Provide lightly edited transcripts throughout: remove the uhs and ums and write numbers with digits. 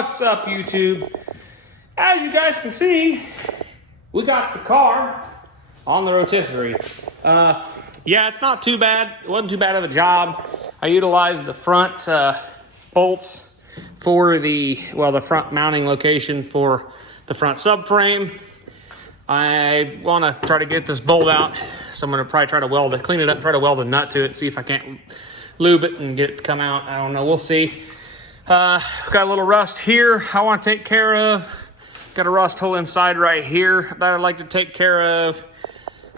What's up, YouTube? As you guys can see, we got the car on the rotisserie. Yeah, it's not too bad. It wasn't too bad of a job. I utilized the front bolts for the front mounting location for the front subframe. I want to try to get this bolt out, so I'm going to probably try to clean it up, try to weld a nut to it, see if I can't lube it and get it to come out. I don't know. We'll see. Got a little rust here I want to take care of. Got a rust hole inside right here that I'd like to take care of.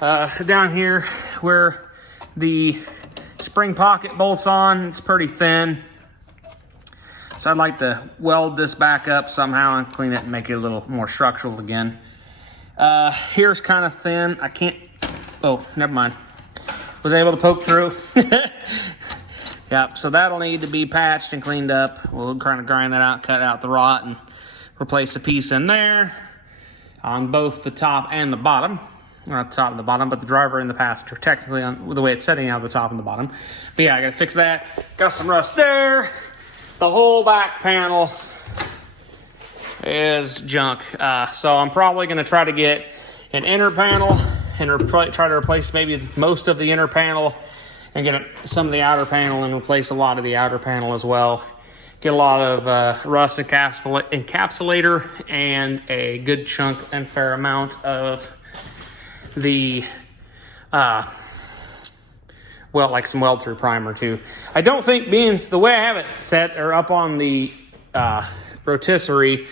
Down here where the spring pocket bolts on, it's pretty thin. So I'd like to weld this back up somehow and clean it and make it a little more structural again. Here's kind of thin. I can't, oh, never mind. Was able to poke through. Yep, so that'll need to be patched and cleaned up. We'll kind of grind that out, cut out the rot, and replace a piece in there on both the top and the bottom. Not the top and the bottom, but the driver and the passenger, technically on the way it's setting out the top and the bottom. But yeah, I gotta fix that. Got some rust there. The whole back panel is junk. So I'm probably gonna try to get an inner panel and try to replace maybe most of the inner panel and get some of the outer panel and replace a lot of the outer panel as well. Get a lot of rust encapsulator and a good chunk and fair amount of the like some weld through primer too. I don't think, being the way I have it set or up on the rotisserie,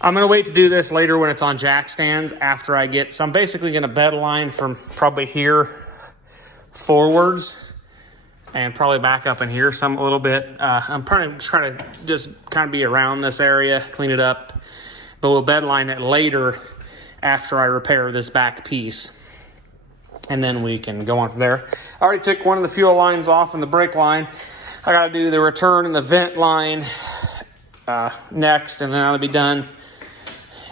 I'm gonna wait to do this later when it's on jack stands after I get, so I'm basically gonna bed line from probably here forwards and probably back up in here a little bit. I'm trying to just kind of be around this area, clean it up, but we'll bed line it later after I repair this back piece, and then we can go on from there. I already took one of the fuel lines off and the brake line. I got to do the return and the vent line next, and then I'll be done.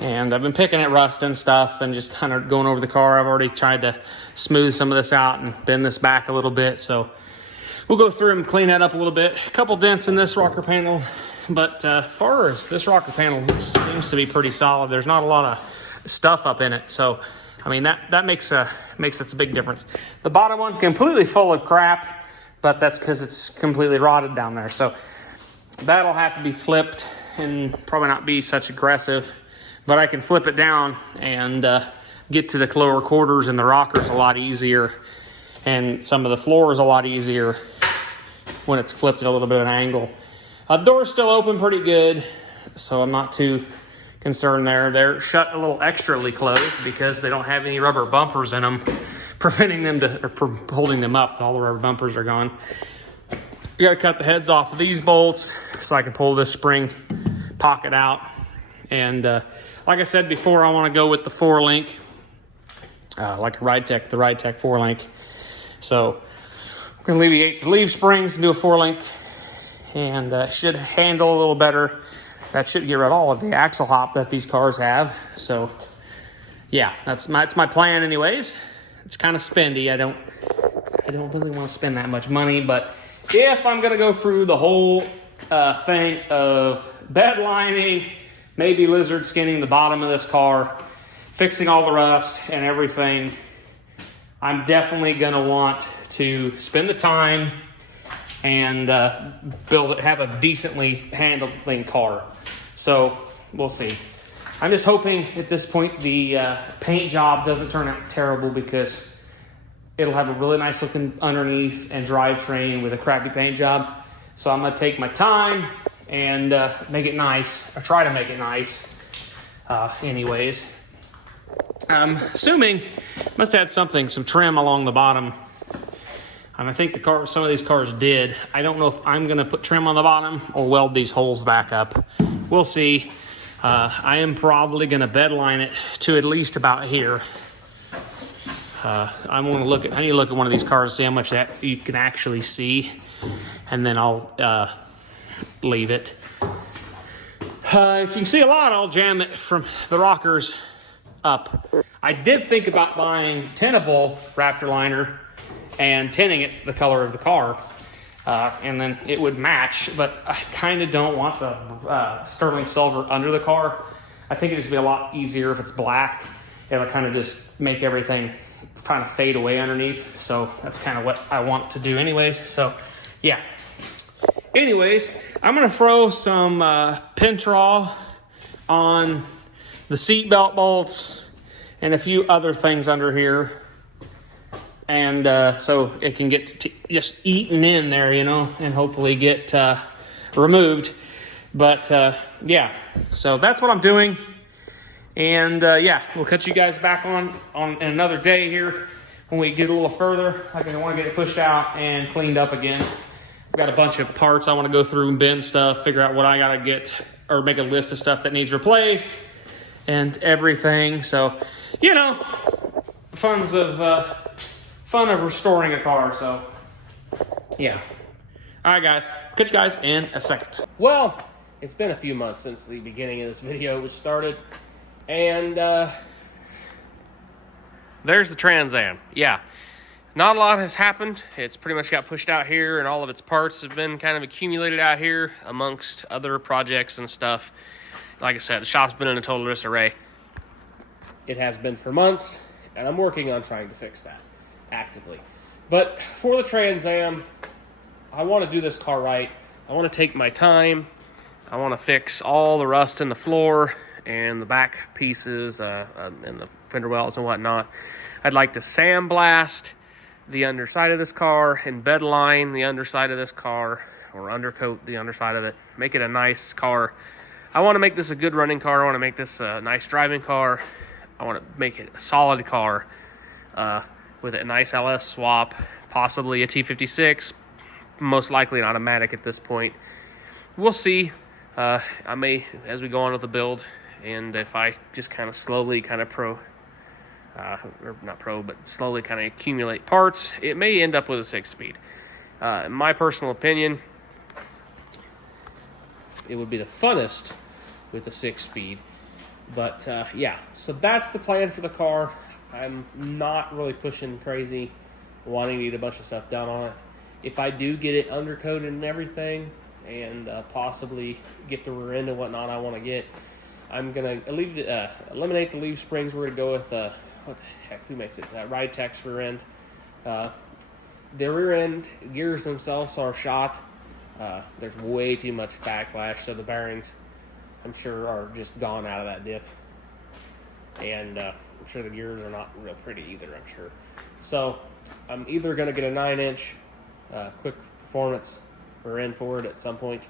And I've been picking at rust and stuff and just kind of going over the car. I've already tried to smooth some of this out and bend this back a little bit, so we'll go through and clean that up a little bit. A couple dents in this rocker panel, but as far as this rocker panel seems to be pretty solid. There's not a lot of stuff up in it, so I mean that makes a big difference. The bottom one completely full of crap, but that's because it's completely rotted down there, so that'll have to be flipped and probably not be such aggressive, but I can flip it down and get to the lower quarters and the rockers a lot easier, and some of the floors a lot easier when it's flipped at a little bit of an angle. The door's still open pretty good, so I'm not too concerned there. They're shut a little extrally closed because they don't have any rubber bumpers in them, preventing them holding them up. All the rubber bumpers are gone. You gotta cut the heads off of these bolts so I can pull this spring pocket out. And like I said before, I want to go with the 4-link, like the Ride Tech 4-link. So we're gonna alleviate the leaf springs and do a 4-link, and should handle a little better. That should get rid of all of the axle hop that these cars have. So yeah, that's my plan anyways. It's kind of spendy. I don't really want to spend that much money, but if I'm gonna go through the whole thing of bed lining, maybe lizard skinning the bottom of this car, fixing all the rust and everything, I'm definitely gonna want to spend the time and have a decently handling car. So we'll see. I'm just hoping at this point the paint job doesn't turn out terrible, because it'll have a really nice looking underneath and drivetrain with a crappy paint job. So I'm gonna take my time and make it nice, or try to make it nice anyways. I'm assuming must have had some trim along the bottom. And I think some of these cars did. I don't know if I'm gonna put trim on the bottom or weld these holes back up. We'll see. I am probably gonna bed line it to at least about here. I need to look at one of these cars to see how much that you can actually see, and then I'll leave it. If you can see a lot, I'll jam it from the rockers up. I did think about buying tintable Raptor liner and tinting it the color of the car, and then it would match. But I kind of don't want the sterling silver under the car. I think it'd just be a lot easier if it's black. It'll kind of just make everything kind of fade away underneath. So that's kind of what I want to do anyways. So yeah. Anyways, I'm going to throw some Pentrol on the seat belt bolts and a few other things under here. And so it can get just eaten in there, you know, and hopefully get removed. But yeah, so that's what I'm doing. And yeah, we'll catch you guys back on another day here when we get a little further. I want to get it pushed out and cleaned up again. I've got a bunch of parts I want to go through and bin stuff, figure out what I got to get, or make a list of stuff that needs replaced and everything. So, you know, fun of restoring a car. So, yeah. All right, guys. Catch you guys in a second. Well, it's been a few months since the beginning of this video was started. And there's the Trans Am. Yeah. Not a lot has happened. It's pretty much got pushed out here, and all of its parts have been kind of accumulated out here amongst other projects and stuff. Like I said, the shop's been in a total disarray. It has been for months, and I'm working on trying to fix that actively. But for the Trans Am, I want to do this car right. I want to take my time. I want to fix all the rust in the floor and the back pieces and the fender wells and whatnot. I'd like to sandblast the underside of this car and bed line the underside of this car, or undercoat the underside of it. Make it a nice car. I want to make this a good running car. I want to make this a nice driving car. I want to make it a solid car with a nice LS swap, possibly a T56, most likely an automatic at this point. We'll see. I may, as we go on with the build, and if I just kind of slowly slowly kind of accumulate parts, it may end up with a 6-speed. In my personal opinion, it would be the funnest with a 6-speed. But yeah, so that's the plan for the car. I'm not really pushing crazy, wanting to get a bunch of stuff done on it. If I do get it undercoated and everything, and possibly get the rear end and whatnot I want to get, I'm going to eliminate the leaf springs. We're going to go with, what the heck, who makes it? Ride Tech's rear end. The rear end gears themselves are shot. There's way too much backlash, so the bearings, I'm sure, are just gone out of that diff. And I'm sure the gears are not real pretty either, I'm sure. So I'm either going to get a 9-inch quick performance rear end forward at some point,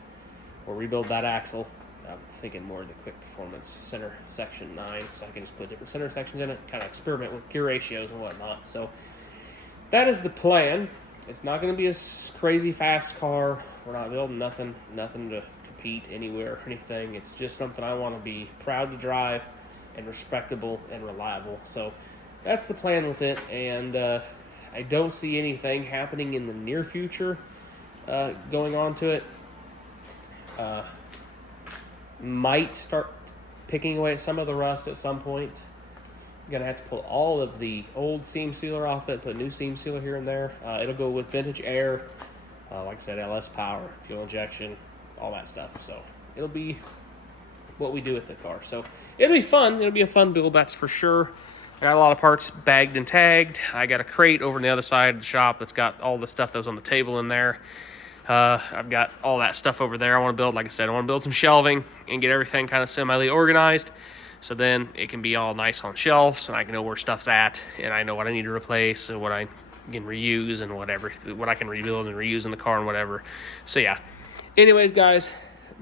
or rebuild that axle. I'm thinking more of the quick performance center section 9, so I can just put different center sections in it, kind of experiment with gear ratios and whatnot. So that is the plan. It's not going to be a crazy fast car. We're not building nothing to compete anywhere or anything. It's just something I want to be proud to drive and respectable and reliable. So that's the plan with it, and I don't see anything happening in the near future going on to it. Might start picking away at some of the rust at some point. Gonna have to pull all of the old seam sealer off it, put a new seam sealer here and there. It'll go with vintage air, like I said, LS power, fuel injection, all that stuff. So it'll be what we do with the car. So it'll be fun. It'll be a fun build, that's for sure. I got a lot of parts bagged and tagged. I got a crate over on the other side of the shop that's got all the stuff that was on the table in there. I've got all that stuff over there. I want to build, like I said, I want to build some shelving and get everything kind of semi-organized, so then it can be all nice on shelves, and I can know where stuff's at, and I know what I need to replace and what I can reuse and whatever, what I can rebuild and reuse in the car and whatever. So yeah. Anyways, guys,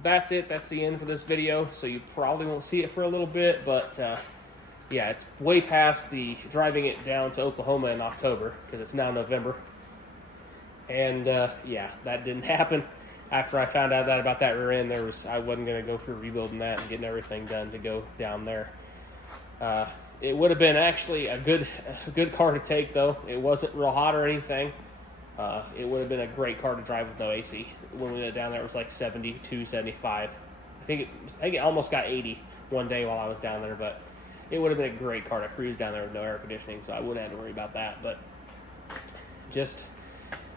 that's it. That's the end for this video. So you probably won't see it for a little bit, but yeah, it's way past the driving it down to Oklahoma in October, because it's now November. And yeah, that didn't happen. After I found out about that rear end, I wasn't going to go through rebuilding that and getting everything done to go down there. It would have been actually a good car to take, though. It wasn't real hot or anything. It would have been a great car to drive with no AC. When we went down there, it was like 72, 75. I think it almost got 80 one day while I was down there, but it would have been a great car to cruise down there with no air conditioning, so I wouldn't have to worry about that. But just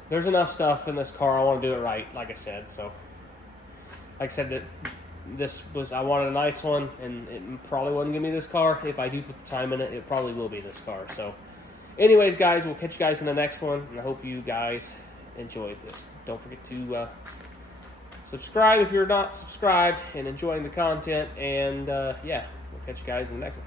there's enough stuff in this car. I want to do it right, like I said. So, like I said, I wanted a nice one, and it probably wasn't going to be this car. If I do put the time in it, it probably will be this car. So, anyways, guys, we'll catch you guys in the next one, and I hope you guys enjoyed this. Don't forget to subscribe if you're not subscribed and enjoying the content. And, yeah, we'll catch you guys in the next one.